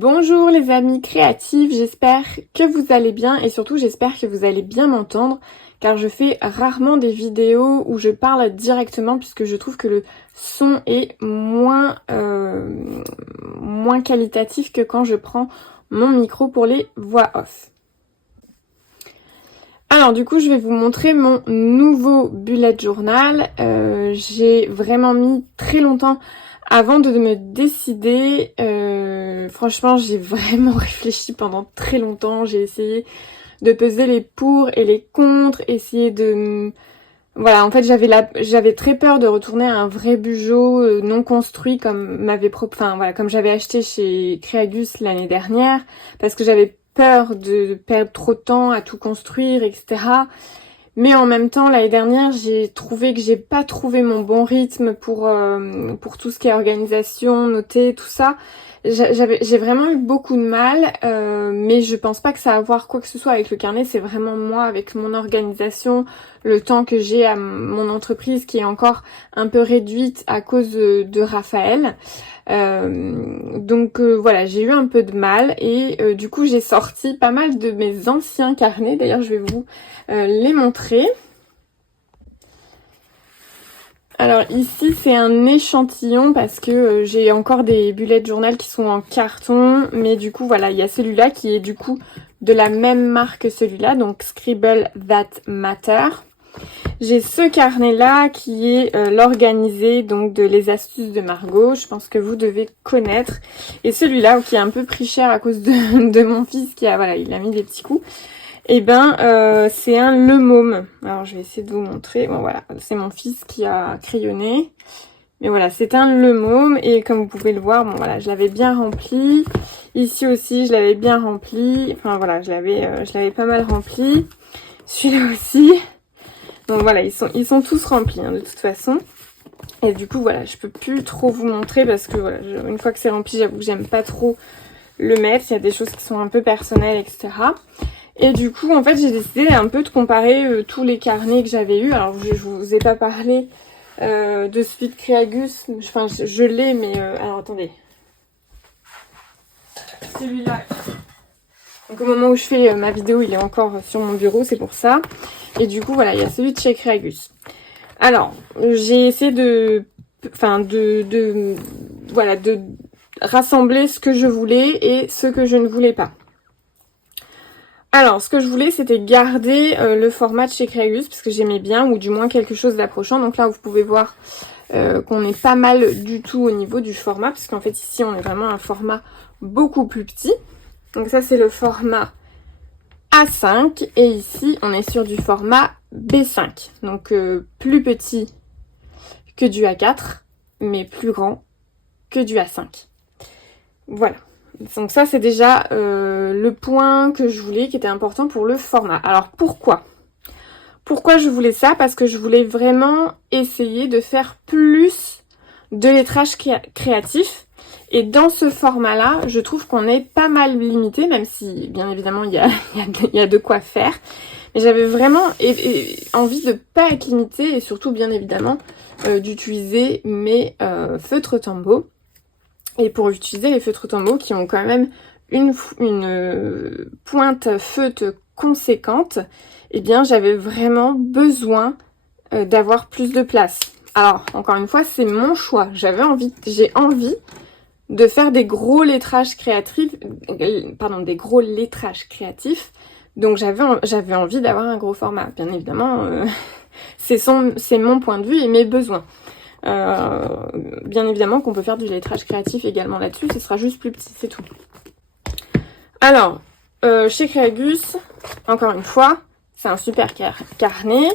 Bonjour les amis créatifs, j'espère que vous allez bien et surtout j'espère que vous allez bien m'entendre car je fais rarement des vidéos où je parle directement puisque je trouve que le son est moins qualitatif que quand je prends mon micro pour les voix off. Alors du coup je vais vous montrer mon nouveau bullet journal. J'ai vraiment mis très longtemps avant de me décider. Franchement j'ai vraiment réfléchi pendant très longtemps. J'ai essayé de peser les pour et les contre, essayer de... Voilà, en fait j'avais très peur de retourner à un vrai Bugeot non construit comme comme j'avais acheté chez Creagus l'année dernière, parce que j'avais peur de perdre trop de temps à tout construire, etc. Mais en même temps, l'année dernière, j'ai trouvé que j'ai pas trouvé mon bon rythme pour tout ce qui est organisation, noter, tout ça. J'ai vraiment eu beaucoup de mal, mais je pense pas que ça a à voir quoi que ce soit avec le carnet. C'est vraiment moi, avec mon organisation, le temps que j'ai à mon entreprise qui est encore un peu réduite à cause de Raphaël. Voilà, j'ai eu un peu de mal et du coup j'ai sorti pas mal de mes anciens carnets. D'ailleurs je vais vous les montrer. Alors ici c'est un échantillon parce que j'ai encore des bullet journal qui sont en carton, mais du coup voilà, il y a celui-là qui est du coup de la même marque que celui-là, donc Scribble That Matter. J'ai ce carnet là qui est l'organisé donc de Les Astuces de Margot, je pense que vous devez connaître, et celui-là qui est un peu pris cher à cause de mon fils qui a, voilà, il a mis des petits coups. Et c'est un Le Môme. Alors je vais essayer de vous montrer. Bon voilà, c'est mon fils qui a crayonné. Mais voilà, c'est un Le Môme et comme vous pouvez le voir, bon voilà, je l'avais bien rempli. Ici aussi, je l'avais bien rempli. Enfin voilà, je l'avais pas mal rempli. Celui-là aussi. Donc voilà, ils sont tous remplis hein, de toute façon. Et du coup voilà, je peux plus trop vous montrer parce que voilà, une fois que c'est rempli, j'avoue que j'aime pas trop le mettre. Il y a des choses qui sont un peu personnelles, etc. Et du coup, en fait, j'ai décidé un peu de comparer tous les carnets que j'avais eus. Alors, je vous ai pas parlé de celui de Creagus. Enfin, je l'ai, mais... alors, attendez. Celui-là. Donc, au moment où je fais ma vidéo, il est encore sur mon bureau, c'est pour ça. Et du coup, voilà, il y a celui de chez Creagus. Alors, j'ai essayé de rassembler ce que je voulais et ce que je ne voulais pas. Alors, ce que je voulais, c'était garder le format de chez Creagus, parce que j'aimais bien, ou du moins quelque chose d'approchant. Donc là, vous pouvez voir qu'on est pas mal du tout au niveau du format, parce qu'en fait, ici, on est vraiment un format beaucoup plus petit. Donc ça, c'est le format A5, et ici, on est sur du format B5. Donc plus petit que du A4, mais plus grand que du A5. Voilà. Donc ça, c'est déjà le point que je voulais, qui était important pour le format. Alors, pourquoi je voulais ça? Parce que je voulais vraiment essayer de faire plus de lettrage créatif. Et dans ce format-là, je trouve qu'on est pas mal limité, même si, bien évidemment, il y a de quoi faire. Mais j'avais vraiment envie de pas être limitée et surtout, bien évidemment, d'utiliser mes feutres Tombow. Et pour utiliser les feutres Tombow qui ont quand même une pointe feutre conséquente, eh bien j'avais vraiment besoin d'avoir plus de place. Alors encore une fois, c'est mon choix. J'ai envie de faire des gros lettrages créatifs, Donc j'avais envie d'avoir un gros format. Bien évidemment, c'est mon point de vue et mes besoins. Bien évidemment qu'on peut faire du lettrage créatif également là-dessus, ce sera juste plus petit, c'est tout. Alors, chez Creagus, encore une fois, c'est un super carnet.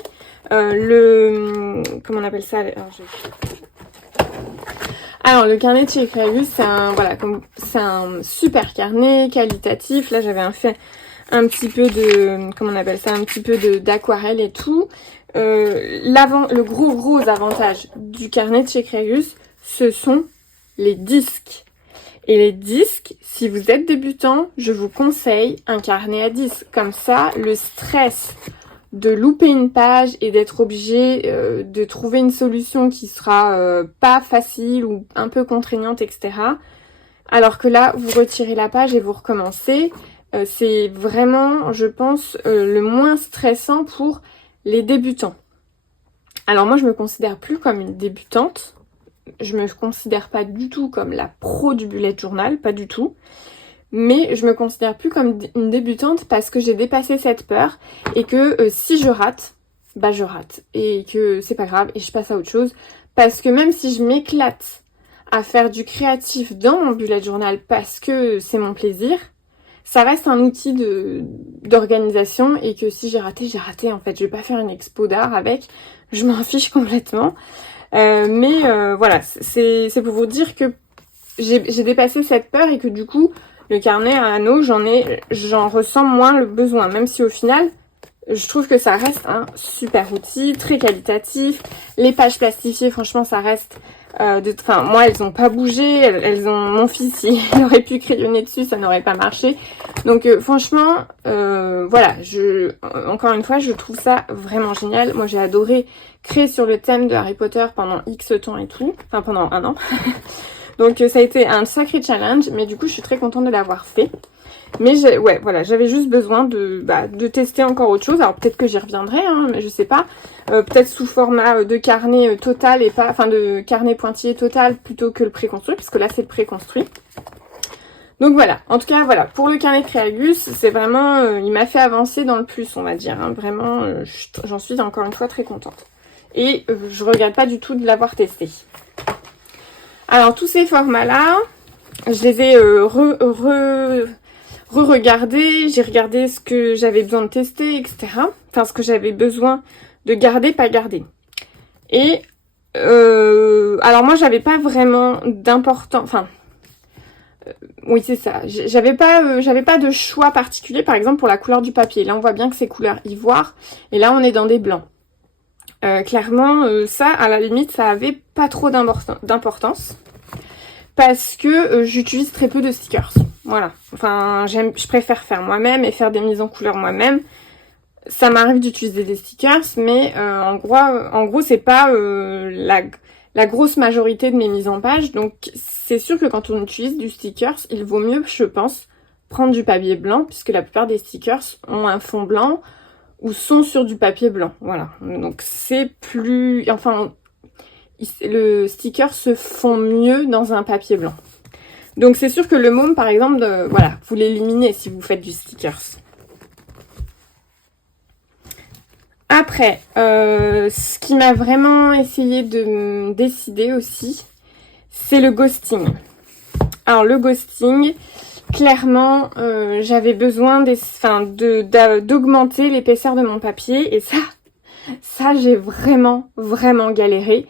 Comment on appelle ça? Alors, le carnet de chez Creagus, c'est un super carnet qualitatif. Là, j'avais fait un petit peu de, comment on appelle ça, un petit peu d'aquarelle et tout. Le gros avantage du carnet de chez Creagus, ce sont les disques. Et les disques, si vous êtes débutant, je vous conseille un carnet à disques. Comme ça, le stress de louper une page et d'être obligé de trouver une solution qui sera pas facile ou un peu contraignante, etc. Alors que là, vous retirez la page et vous recommencez. C'est vraiment, je pense, le moins stressant pour les débutants. Alors moi, je me considère plus comme une débutante. Je me considère pas du tout comme la pro du bullet journal, pas du tout. Mais je me considère plus comme une débutante parce que j'ai dépassé cette peur et que si je rate, bah je rate. Et que c'est pas grave et je passe à autre chose. Parce que même si je m'éclate à faire du créatif dans mon bullet journal parce que c'est mon plaisir, ça reste un outil d'organisation et que si j'ai raté en fait. Je vais pas faire une expo d'art avec, je m'en fiche complètement. Voilà, c'est pour vous dire que j'ai dépassé cette peur et que du coup, le carnet à anneaux, j'en ressens moins le besoin. Même si au final, je trouve que ça reste un super outil, très qualitatif. Les pages plastifiées, franchement, ça reste... Enfin, moi, elles ont pas bougé. Elles ont... Mon fils, il aurait pu crayonner dessus, ça n'aurait pas marché. Donc, franchement, voilà. Encore une fois, je trouve ça vraiment génial. Moi, j'ai adoré créer sur le thème de Harry Potter pendant X temps et tout. Enfin, pendant 1 an. Donc, ça a été un sacré challenge. Mais du coup, je suis très contente de l'avoir fait. Mais ouais, voilà, j'avais juste besoin de tester encore autre chose. Alors peut-être que j'y reviendrai, hein, mais je sais pas. Peut-être sous format de carnet total et pas, enfin de carnet pointillé total plutôt que le préconstruit, parce que là c'est le préconstruit. Donc voilà, en tout cas voilà, pour le carnet Creagus, c'est vraiment, il m'a fait avancer dans le plus, on va dire. Hein. Vraiment, j'en suis encore une fois très contente. Et je regrette pas du tout de l'avoir testé. Alors tous ces formats-là, je les ai re-regarder, j'ai regardé ce que j'avais besoin de tester, etc. Enfin, ce que j'avais besoin de garder, pas garder. Et alors moi, j'avais pas vraiment d'important... Enfin, oui, c'est ça. J'avais pas de choix particulier, par exemple, pour la couleur du papier. Là, on voit bien que c'est couleur ivoire. Et là, on est dans des blancs. Clairement, ça, à la limite, ça avait pas trop d'importance. Parce que j'utilise très peu de stickers. Voilà. Enfin, je préfère faire moi-même et faire des mises en couleur moi-même. Ça m'arrive d'utiliser des stickers, mais en gros, c'est pas la grosse majorité de mes mises en page. Donc, c'est sûr que quand on utilise du stickers, il vaut mieux, je pense, prendre du papier blanc, puisque la plupart des stickers ont un fond blanc ou sont sur du papier blanc. Voilà. Donc, c'est plus... Enfin... Le sticker se fond mieux dans un papier blanc. Donc c'est sûr que le môme, par exemple, voilà, vous l'éliminez si vous faites du stickers. Après, ce qui m'a vraiment essayé de me décider aussi, c'est le ghosting. Alors le ghosting, clairement, j'avais besoin d'augmenter l'épaisseur de mon papier et ça j'ai vraiment galéré.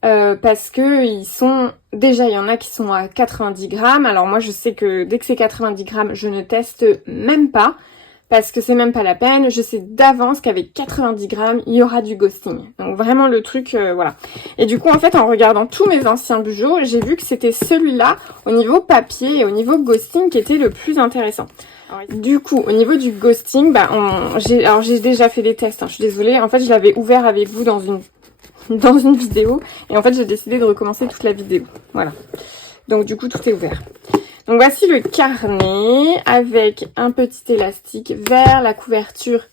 Parce que il y en a qui sont à 90 grammes. Alors moi je sais que dès que c'est 90 grammes, je ne teste même pas. Parce que c'est même pas la peine. Je sais d'avance qu'avec 90 grammes, il y aura du ghosting. Donc vraiment le truc, voilà. Et du coup en fait en regardant tous mes anciens bujots, j'ai vu que c'était celui-là au niveau papier et au niveau ghosting qui était le plus intéressant. Du coup, au niveau du ghosting, j'ai déjà fait des tests, hein, je suis désolée. En fait, je l'avais ouvert avec vous dans une vidéo et en fait j'ai décidé de recommencer toute la vidéo, voilà. Donc du coup tout est ouvert. Donc voici le carnet avec un petit élastique vert, la couverture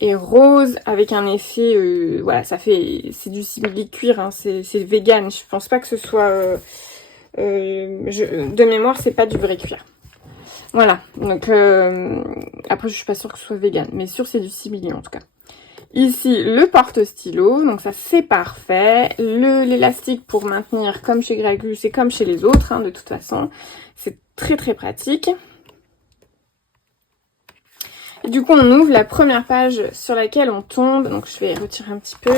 est rose avec un effet, voilà, c'est du simili-cuir, hein, c'est vegan, je pense pas que ce soit, de mémoire c'est pas du vrai cuir. Voilà, donc après je suis pas sûre que ce soit vegan, mais sûr c'est du simili en tout cas. Ici, le porte-stylo, donc ça c'est parfait. L'élastique pour maintenir comme chez Creagus et comme chez les autres, hein, de toute façon. C'est très pratique. Et du coup, on ouvre la première page sur laquelle on tombe. Donc je vais retirer un petit peu,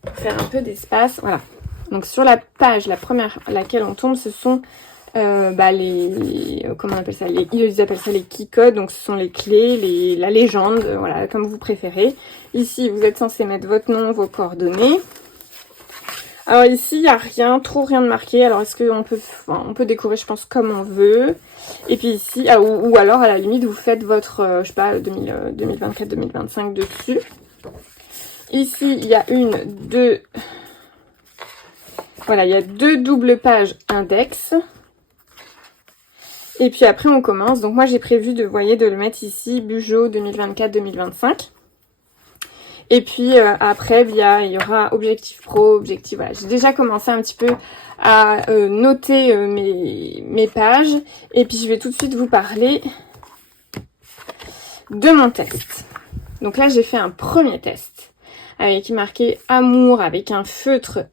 pour faire un peu d'espace. Voilà. Donc sur la page, la première à laquelle on tombe, ce sont comment on appelle ça, ils appellent ça les key codes, donc ce sont les clés, la légende, voilà, comme vous préférez. Ici, vous êtes censé mettre votre nom, vos coordonnées. Alors ici, il n'y a rien de marqué. Alors est-ce qu'on peut, on peut décorer, je pense, comme on veut. Et puis ici, ou alors à la limite, vous faites votre, je sais pas, 2024-2025 dessus. Ici, il y a voilà, il y a 2 doubles pages index. Et puis après on commence. Donc moi j'ai prévu de, vous voyez, de le mettre ici, Bugeot 2024-2025. Et puis après, il y aura Objectif Pro, Objectif... Voilà, j'ai déjà commencé un petit peu à noter mes pages. Et puis je vais tout de suite vous parler de mon test. Donc là, j'ai fait un premier test avec marqué Amour, avec un feutre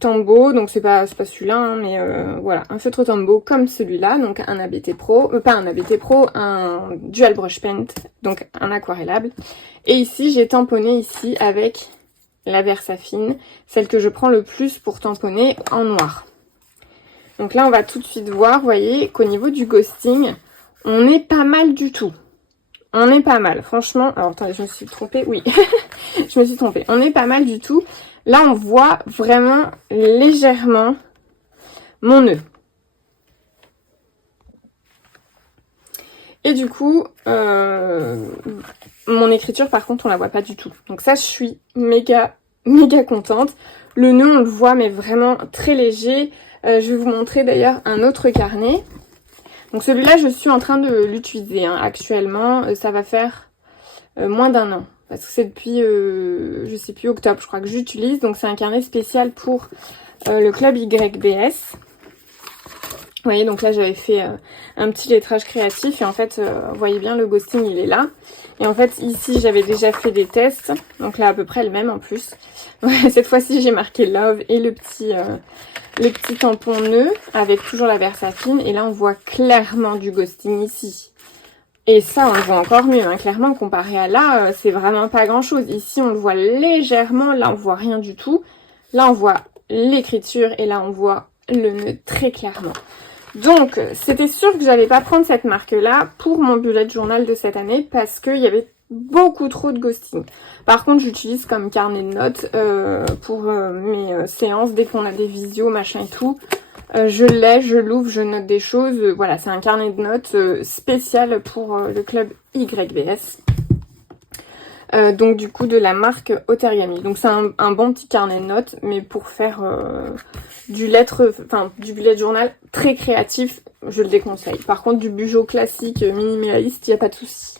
Tombow. Donc c'est pas celui-là, hein, mais voilà, un feutre Tombow comme celui-là. Donc un ABT Pro, pas un ABT Pro, un Dual Brush Paint, donc un aquarellable. Et ici, j'ai tamponné ici avec la Versafine, celle que je prends le plus pour tamponner en noir. Donc là, on va tout de suite voir, vous voyez, qu'au niveau du ghosting, on est pas mal du tout. On est pas mal, franchement. Alors, attendez, je me suis trompée. Oui, je me suis trompée. On est pas mal du tout. Là, on voit vraiment légèrement mon nœud. Et du coup, mon écriture, par contre, on la voit pas du tout. Donc ça, je suis méga contente. Le nœud, on le voit, mais vraiment très léger. Je vais vous montrer d'ailleurs un autre carnet. Donc celui-là, je suis en train de l'utiliser hein, actuellement. Ça va faire moins d'un an. Parce que c'est depuis, je sais plus, octobre, je crois que j'utilise. Donc c'est un carnet spécial pour le club YBS. Vous voyez, donc là, j'avais fait un petit lettrage créatif. Et en fait, vous voyez bien, le ghosting, il est là. Et en fait, ici, j'avais déjà fait des tests. Donc là, à peu près le même en plus. Cette fois-ci, j'ai marqué Love et le petit tampon nœud avec toujours la Versafine. Et là, on voit clairement du ghosting ici. Et ça, on le voit encore mieux. Hein. Clairement, comparé à là, c'est vraiment pas grand-chose. Ici, on le voit légèrement. Là, on voit rien du tout. Là, on voit l'écriture. Et là, on voit le nœud très clairement. Donc, c'était sûr que j'allais pas prendre cette marque-là pour mon bullet journal de cette année parce qu'il y avait beaucoup trop de ghosting. Par contre, j'utilise comme carnet de notes pour mes séances. Dès qu'on a des visios, machin et tout, je l'ai, je l'ouvre, je note des choses. Voilà, c'est un carnet de notes spécial pour le club YBS. Donc du coup de la marque Otergami. Donc c'est un bon petit carnet de notes, mais pour faire du bullet journal très créatif, je le déconseille. Par contre du Bugeot classique minimaliste, il n'y a pas de souci.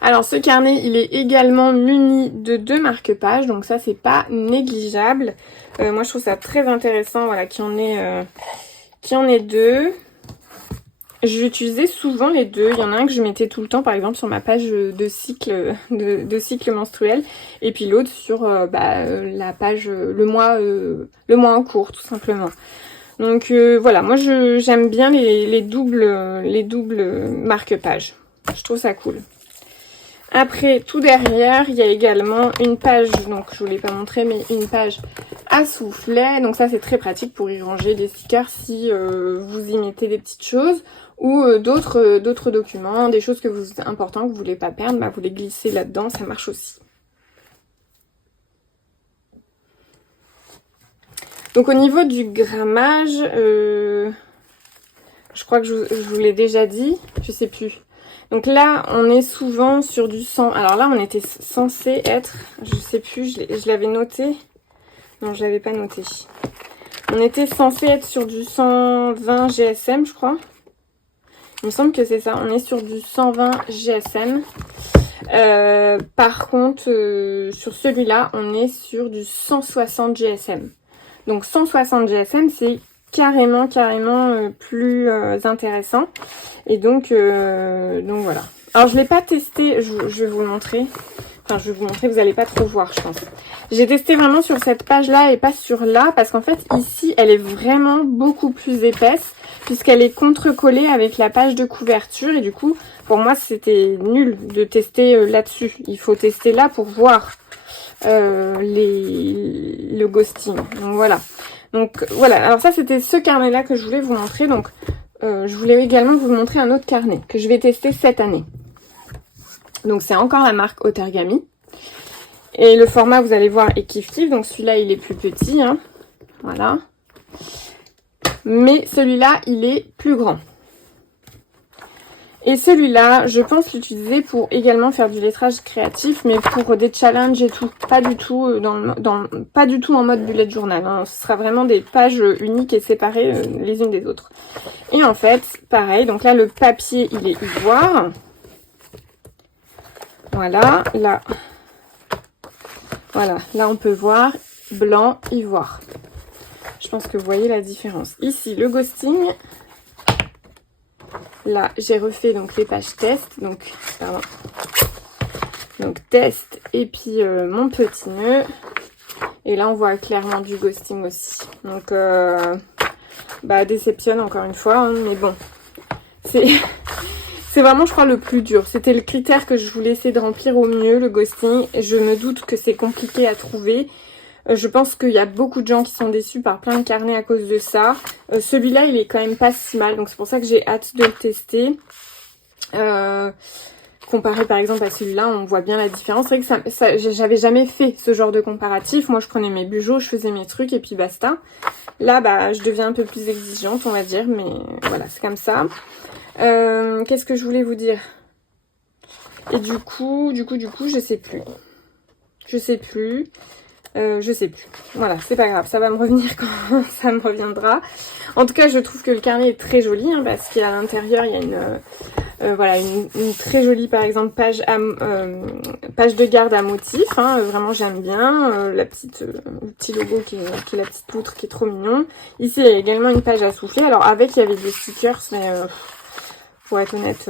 Alors ce carnet, il est également muni de 2 marque-pages, donc ça c'est pas négligeable. Moi je trouve ça très intéressant, voilà, qu'il y en ait 2. J'utilisais souvent les deux. Il y en a un que je mettais tout le temps, par exemple, sur ma page de cycle menstruel. Et puis l'autre sur la page, le mois en cours, tout simplement. Donc voilà, moi j'aime bien les doubles marque-pages. Je trouve ça cool. Après, tout derrière, il y a également une page, donc je vous l'ai pas montré, mais une page à soufflet. Donc ça, c'est très pratique pour y ranger des stickers si vous y mettez des petites choses ou d'autres documents, des choses importantes que vous voulez pas perdre, bah, vous les glissez là-dedans, ça marche aussi. Donc au niveau du grammage, je crois que je vous l'ai déjà dit, je sais plus. Donc là, on est souvent sur du 100. Alors là, on était censé être, je sais plus, je l'avais noté. Non, je l'avais pas noté. On était censé être sur du 120 GSM, je crois. Il me semble que c'est ça. On est sur du 120 GSM. Par contre, sur celui-là, on est sur du 160 GSM. Donc 160 GSM, c'est carrément plus intéressant. Et donc voilà. Alors je l'ai pas testé, je vais vous le montrer. Enfin, je vais vous montrer, vous n'allez pas trop voir, je pense. J'ai testé vraiment sur cette page-là et pas sur là, parce qu'en fait, ici, elle est vraiment beaucoup plus épaisse, puisqu'elle est contre-collée avec la page de couverture. Et du coup, pour moi, c'était nul de tester là-dessus. Il faut tester là pour voir le ghosting. Donc voilà. Donc voilà, alors ça c'était ce carnet là que je voulais vous montrer. Donc je voulais également vous montrer un autre carnet que je vais tester cette année. Donc c'est encore la marque Otergami. Et le format, vous allez voir, est kiff-kiff. Donc celui-là il est plus petit, hein. Voilà. Mais celui-là il est plus grand. Et celui-là, je pense l'utiliser pour également faire du lettrage créatif, mais pour des challenges et tout. Pas du tout pas du tout en mode bullet journal. Hein. Ce sera vraiment des pages uniques et séparées les unes des autres. Et en fait, pareil, donc là le papier il est ivoire. Voilà, là on peut voir blanc, ivoire. Je pense que vous voyez la différence. Ici le ghosting. Là, j'ai refait donc les pages test, donc test et puis mon petit nœud. Et là, on voit clairement du ghosting aussi. Donc, déceptionne encore une fois, hein, mais bon, c'est vraiment, je crois, le plus dur. C'était le critère que je voulais essayer de remplir au mieux, le ghosting. Je me doute que c'est compliqué à trouver. Je pense qu'il y a beaucoup de gens qui sont déçus par plein de carnets à cause de ça. Celui-là, il est quand même pas si mal. Donc, c'est pour ça que j'ai hâte de le tester. Comparé par exemple à celui-là, on voit bien la différence. C'est vrai que j'avais jamais fait ce genre de comparatif. Moi, je prenais mes bujots, je faisais mes trucs et puis basta. Là, je deviens un peu plus exigeante, on va dire. Mais voilà, c'est comme ça. Qu'est-ce que je voulais vous dire? Et du coup, je sais plus. Je sais plus. Voilà, c'est pas grave, ça va me revenir quand ça me reviendra. En tout cas, je trouve que le carnet est très joli, hein, parce qu'à l'intérieur, il y a une très jolie, par exemple, page de garde à motif. Hein, vraiment, j'aime bien. Le petit logo qui est la petite poutre qui est trop mignon. Ici, il y a également une page à souffler. Alors, avec, il y avait des stickers, mais pour être honnête...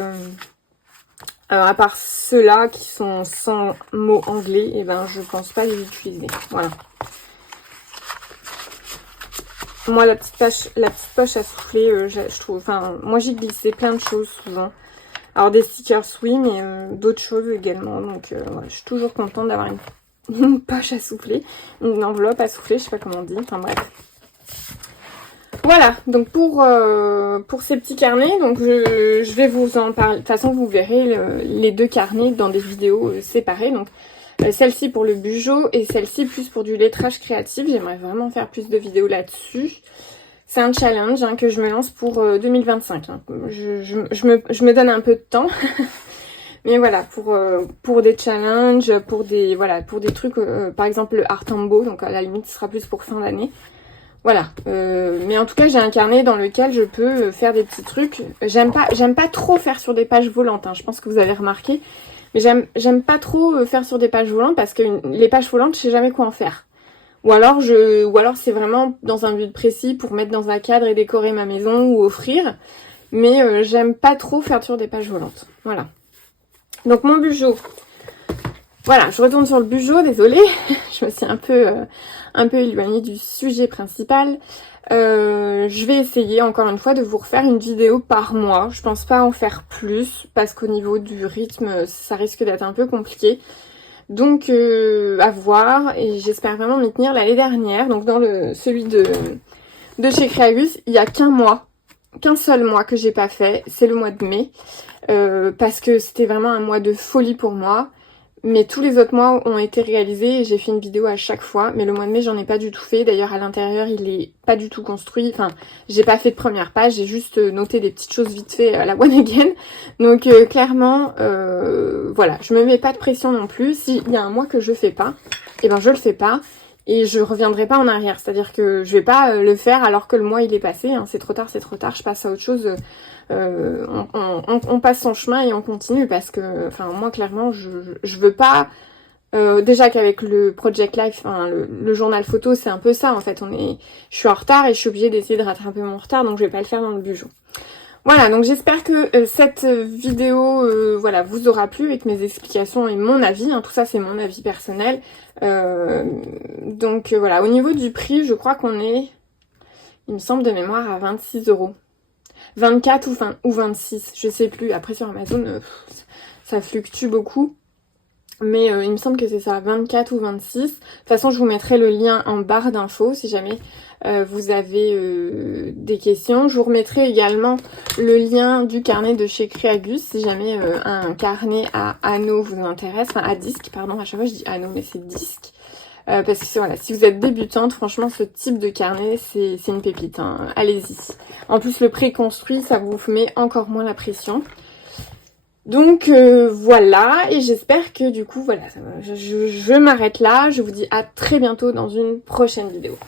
à part ceux-là qui sont sans mots anglais, et je pense pas les utiliser. Voilà. Moi, la petite poche à souffler, je trouve... Enfin, moi, j'ai glissé plein de choses souvent. Alors, des stickers, oui, mais d'autres choses également. Donc, voilà, je suis toujours contente d'avoir une poche à souffler. Une enveloppe à souffler, je sais pas comment on dit. Enfin, bref. Voilà, donc pour ces petits carnets, donc je vais vous en parler. De toute façon, vous verrez les deux carnets dans des vidéos séparées. Donc celle-ci pour le bugeot et celle-ci plus pour du lettrage créatif. J'aimerais vraiment faire plus de vidéos là-dessus. C'est un challenge que je me lance pour 2025. Hein. Je me donne un peu de temps. Mais voilà, pour des challenges, pour des trucs, par exemple le art en beau, donc à la limite ce sera plus pour fin d'année. Voilà, mais en tout cas j'ai un carnet dans lequel je peux faire des petits trucs. J'aime pas trop faire sur des pages volantes, hein. Je pense que vous avez remarqué. Mais j'aime pas trop faire sur des pages volantes parce que les pages volantes, je sais jamais quoi en faire. Ou alors c'est vraiment dans un but précis pour mettre dans un cadre et décorer ma maison ou offrir. Mais j'aime pas trop faire sur des pages volantes. Voilà. Donc mon bugeot. Voilà, je retourne sur le bugeot, désolée. Je me suis un peu éloignée du sujet principal. Je vais essayer encore une fois de vous refaire une vidéo par mois. Je pense pas en faire plus parce qu'au niveau du rythme, ça risque d'être un peu compliqué. Donc à voir, et j'espère vraiment m'y tenir. L'année dernière, donc dans celui de chez Creagus, il y a qu'un seul mois que j'ai pas fait, c'est le mois de mai. Parce que c'était vraiment un mois de folie pour moi. Mais tous les autres mois ont été réalisés et j'ai fait une vidéo à chaque fois. Mais le mois de mai, j'en ai pas du tout fait. D'ailleurs, à l'intérieur, il est pas du tout construit. Enfin, j'ai pas fait de première page. J'ai juste noté des petites choses vite fait à la one again. Donc, clairement, voilà. Je me mets pas de pression non plus. S'il y a un mois que je fais pas, je le fais pas. Et je reviendrai pas en arrière. C'est-à-dire que je vais pas le faire alors que le mois, il est passé. Hein. C'est trop tard, c'est trop tard. Je passe à autre chose. On passe son chemin et on continue parce que, enfin, moi clairement je veux pas, déjà qu'avec le Project Life, le journal photo, c'est un peu ça en fait, je suis en retard et je suis obligée d'essayer de rattraper mon retard, donc je vais pas le faire dans le bugeot. Voilà, donc j'espère que cette vidéo voilà, vous aura plu avec mes explications et mon avis, hein, tout ça c'est mon avis personnel. Donc voilà, au niveau du prix, je crois qu'on est, il me semble de mémoire, à 26 €. 24 ou 26, je sais plus. Après sur Amazon, ça fluctue beaucoup. Mais il me semble que c'est ça, 24 ou 26. De toute façon, je vous mettrai le lien en barre d'infos si jamais vous avez des questions. Je vous remettrai également le lien du carnet de chez Creagus si jamais un carnet à anneaux vous intéresse. Enfin, à disque, pardon. À chaque fois, je dis anneaux, mais c'est disque. Parce que voilà, si vous êtes débutante, franchement ce type de carnet c'est une pépite, hein. Allez-y. En plus le pré-construit, ça vous met encore moins la pression. Donc voilà, et j'espère que du coup, voilà, je m'arrête là. Je vous dis à très bientôt dans une prochaine vidéo.